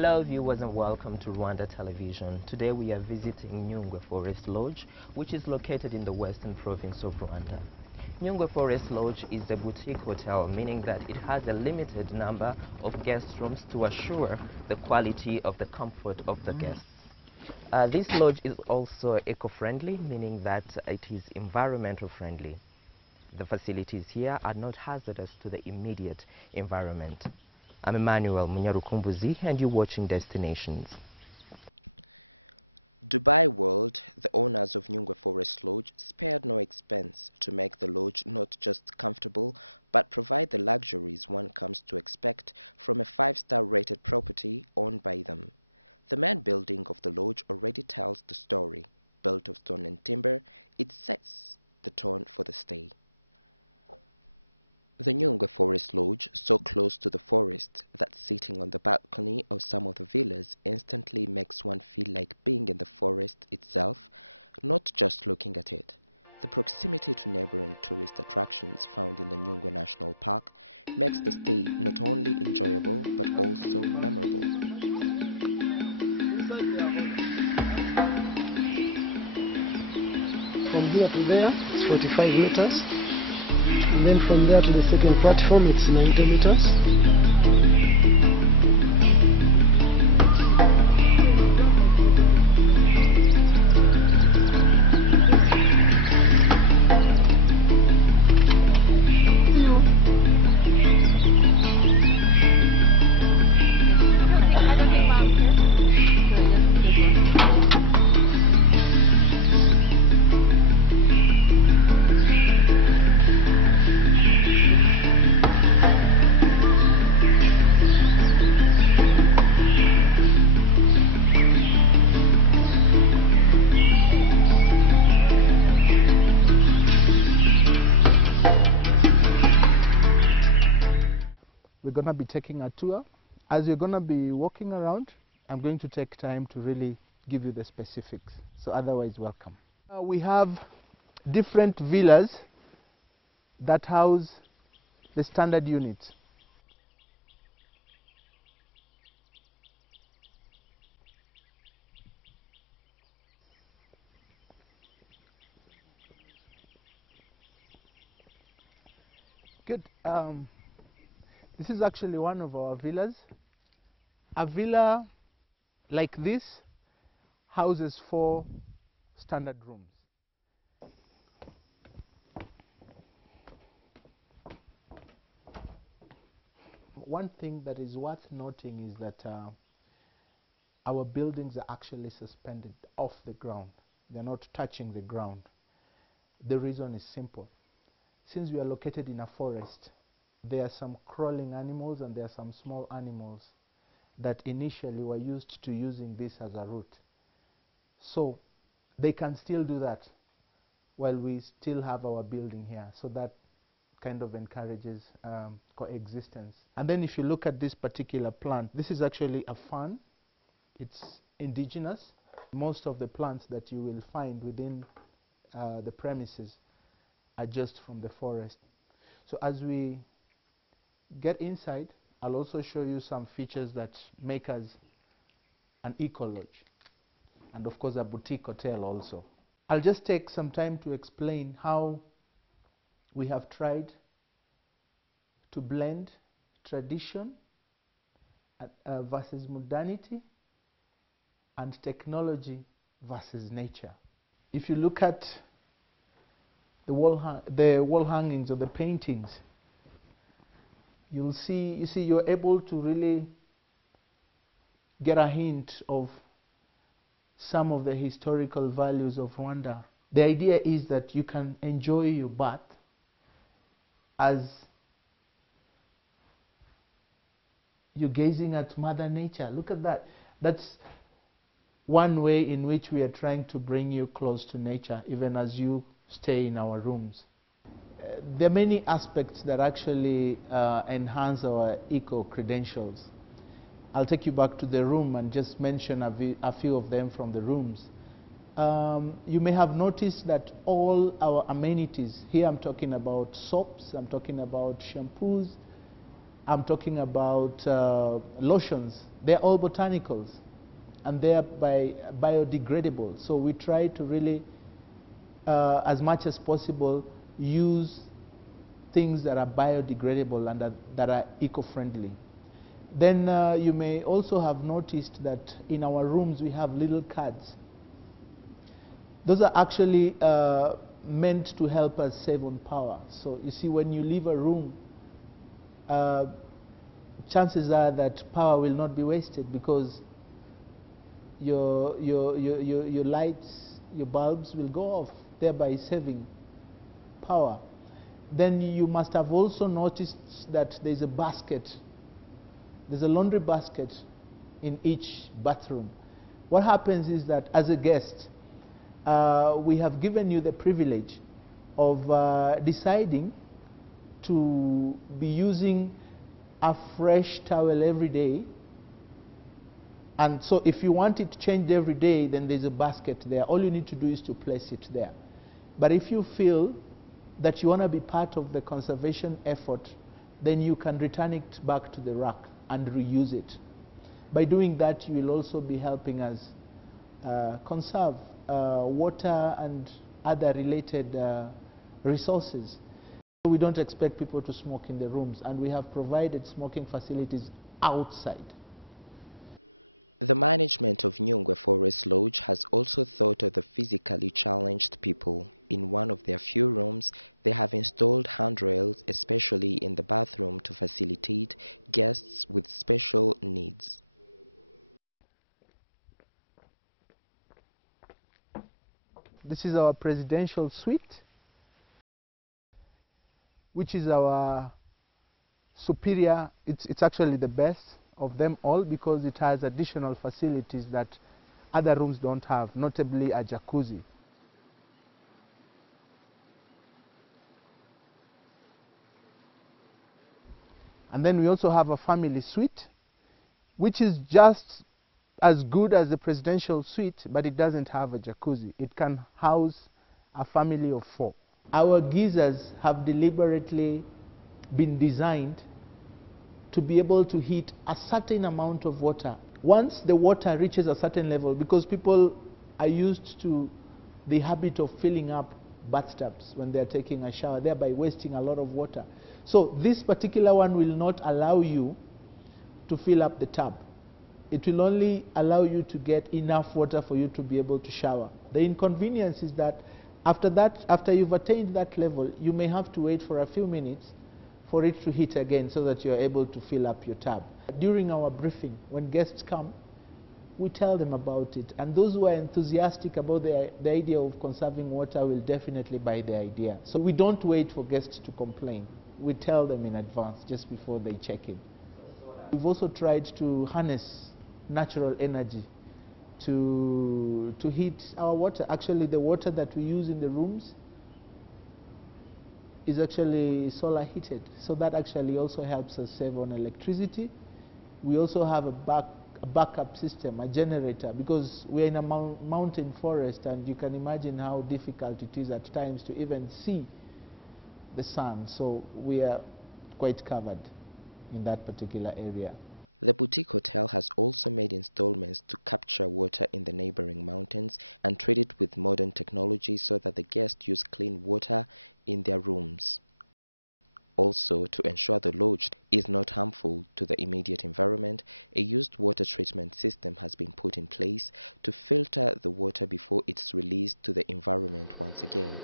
Hello viewers and welcome to Rwanda Television. Today we are visiting Nyungwe Forest Lodge, which is located in the western province of Rwanda. Nyungwe Forest Lodge is a boutique hotel, meaning that it has a limited number of guest rooms to assure the quality of the comfort of the guests. This lodge is also eco-friendly, meaning that it is environmental friendly. The facilities here are not hazardous to the immediate environment. I'm Munyarukumbuzi and you're watching Destinations. Dubai World, the owners of Nyungwe Forest Lodge, spared no expense to make the lodge not just comfortable, but provide the luxuries one comes to expect from a 5-star rated property owned by them. The main building of the lodge already tells the story. Built of stone and timber, it sets the tone for the stay. The Nyungwe Forest Lodge, so close to the forest that sitting on the balcony of some of the villas instantly makes one feel like being in the forest itself, not just looking at it. The proximity to neighboring tourist attractions found in the Nyungwe National Park makes the stay not only enjoyable but also memorable. From here to there, it's 45 meters. And then from there to the second platform, it's 90 meters. We're going to be taking a tour. As you're going to be walking around, I'm going to take time to really give you the specifics. So otherwise, welcome. We have different villas that house the standard units. Good. This is actually one of our villas. A villa like this houses 4 standard rooms. One thing that is worth noting is that our buildings are actually suspended off the ground. They're not touching the ground. The reason is simple. Since we are located in a forest, there are some crawling animals and there are some small animals that initially were used to using this as a route. So they can still do that while we still have our building here. So that kind of encourages coexistence. And then if you look at this particular plant, this is actually a fern. It's indigenous. Most of the plants that you will find within the premises are just from the forest. So as we get inside, I'll also show you some features that make us an eco-lodge and of course a boutique hotel also. I'll just take some time to explain how we have tried to blend tradition versus modernity and technology versus nature. If you look at the wall hangings or the paintings, you'll see, you're able to really get a hint of some of the historical values of Rwanda. The idea is that you can enjoy your bath as you're gazing at Mother Nature. Look at that. That's one way in which we are trying to bring you close to nature, even as you stay in our rooms. There are many aspects that actually enhance our eco-credentials. I'll take you back to the room and just mention a few of them from the rooms. You may have noticed that all our amenities, here I'm talking about soaps, I'm talking about shampoos, I'm talking about lotions. They're all botanicals, and they are biodegradable. So we try to really, as much as possible, use things that are biodegradable and that are eco-friendly. Then you may also have noticed that in our rooms we have little cards. Those are actually meant to help us save on power. So you see, when you leave a room, chances are that power will not be wasted, because your lights, your bulbs will go off, thereby saving power. Then you must have also noticed that there's a basket. There's a laundry basket in each bathroom. What happens is that as a guest, we have given you the privilege of deciding to be using a fresh towel every day. And so if you want it changed every day, then there's a basket there. All you need to do is to place it there. But if you feel that you want to be part of the conservation effort, then you can return it back to the rack and reuse it. By doing that, you will also be helping us conserve water and other related resources. We don't expect people to smoke in the rooms, and we have provided smoking facilities outside. The management of Nyungwe Forest Lodge has also thought of the physically challenged people. In one of their few rooms, they have installed handrails, especially in the bathroom, to facilitate guests with special needs. This is our presidential suite, which is our superior. It's actually the best of them all, because it has additional facilities that other rooms don't have, notably a jacuzzi. And then we also have a family suite, which is just as good as the presidential suite, but it doesn't have a jacuzzi. It can house a family of 4. Our geysers have deliberately been designed to be able to heat a certain amount of water. Once the water reaches a certain level, because people are used to the habit of filling up bathtubs when they're taking a shower, thereby wasting a lot of water. So this particular one will not allow you to fill up the tub. It will only allow you to get enough water for you to be able to shower. The inconvenience is that after you've attained that level, you may have to wait for a few minutes for it to heat again, so that you're able to fill up your tub. During our briefing, when guests come, we tell them about it. And those who are enthusiastic about the idea of conserving water will definitely buy the idea. So we don't wait for guests to complain. We tell them in advance, just before they check in. We've also tried to harness natural energy to heat our water. Actually, the water that we use in the rooms is actually solar heated, so that actually also helps us save on electricity. We also have a backup system, a generator, because we're in a mountain forest, and you can imagine how difficult it is at times to even see the sun. So we are quite covered in that particular area. The boutique hotel has also made installments to capture water in the neighboring mountains and treat it with modern technology, so that the guests use clean water in their rooms. Also, to ensure the lodge is not harmful to the immediate environment, a used water treatment system has been put in place to filter the water before it's released to the environment once again.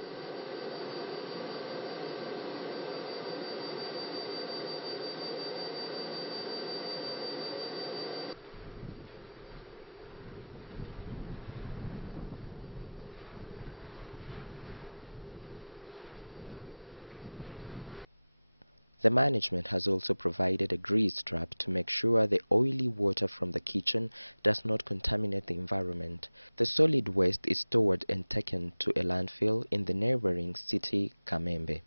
The management has also provided a grease trap to make sure the oily water from the kitchen does not contaminate the environment. The solid waste is stored and taken to a landfill in the neighboring city, Kamembe.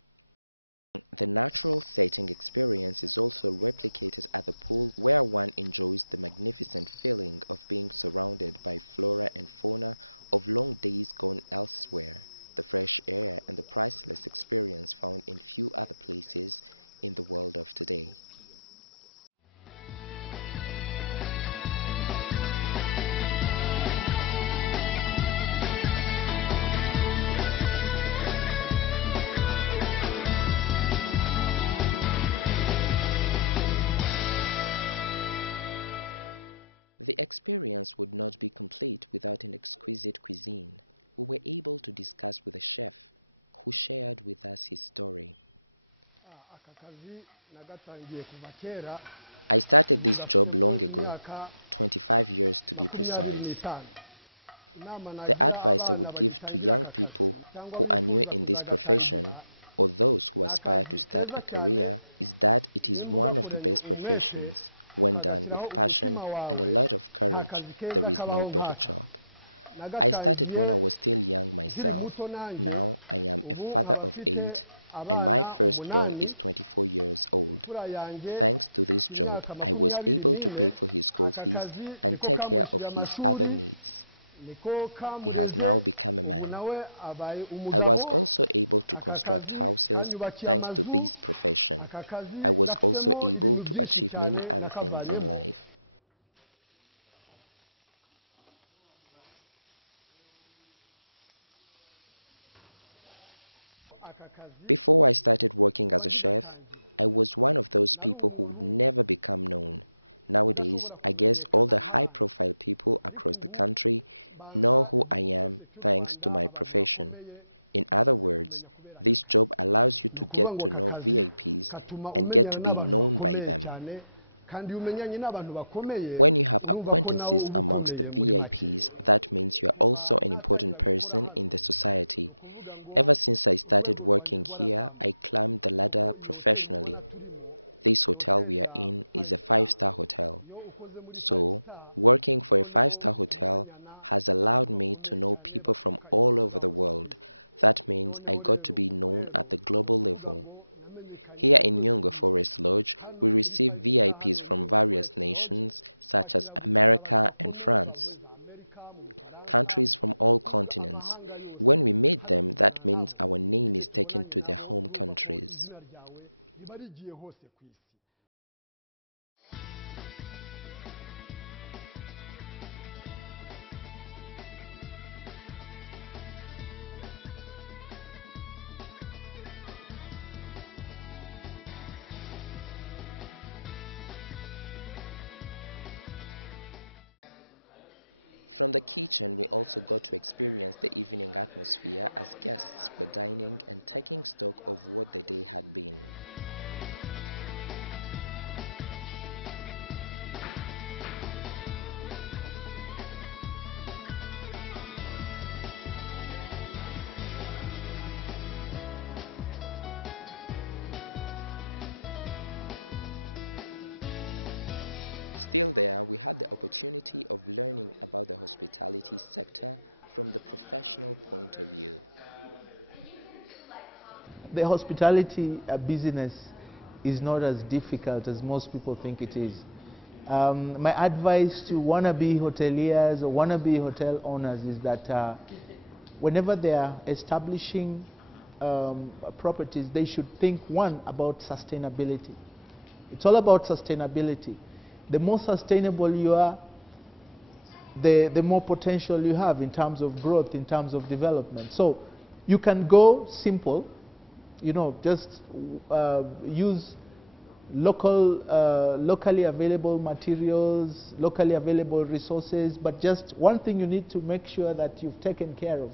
The natural setting experience is also replicated at the pool, where one enjoys the magnificent feeling of being surrounded by flora and fauna of long days gone elsewhere, the fresh air and the priceless experience found in few other places in the world of today. The experience would not be complete without an exquisite cuisine. We were able to discuss with a chef who shared with us his story. I started this job long ago, 25 years to be precise. The advice I would give to young people who are new in this profession, or those who aspire to start a career, is that it is one of the best professions. When done with passion and a lot of courage, there is no better job. I started when I was still young myself. Now I am a father of 8 and my firstborn is 24 years old. Thanks to this job, I was able to pay for his school fees and take care of his other needs. He has now become a man. I was also able to construct houses thanks to this profession. I was also able to achieve many other things in life. Before I started working as a chef, I was one of those people who would never become known. Nowadays, I guess all the high-profile people across the country know who I am thanks to my profession. In other words, this job allows you to get to know VIPs and get to be known by them. When you have acquaintances amongst the VIPs, that means you are also an important person in the society. Ever since I started working here, I climbed the ladder professionally. This hotel we are in is a 5-star hotel. So, working for a 5-star hotel has allowed me to know people from all over the world. That means I got to be known at the global level. Here in Nyungwe Forest Lodge, we receive VIPs from various nations such as America and France. Countries from all continents. When we meet them, that means our name is taken to their home countries. From the kitchen, we also got to experience the evening atmosphere as guests were dining and taking stock of what the day had been. Still there, we had the opportunity of learning about the hospitality sector from the professional point of view. The hospitality business is not as difficult as most people think it is. My advice to wannabe hoteliers or wannabe hotel owners is that whenever they are establishing properties, they should think, one, about sustainability. It's all about sustainability. The more sustainable you are, the more potential you have in terms of growth, in terms of development. So you can go simple, you know, just use locally available materials, locally available resources, but just one thing you need to make sure that you've taken care of.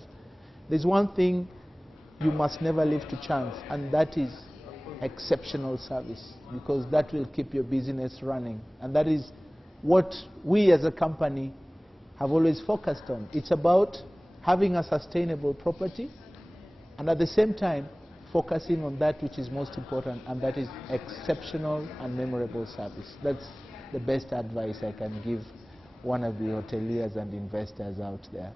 There's one thing you must never leave to chance, and that is exceptional service, because that will keep your business running. And that is what we as a company have always focused on. It's about having a sustainable property and at the same time focusing on that which is most important, and that is exceptional and memorable service. That's the best advice I can give one of the hoteliers and investors out there.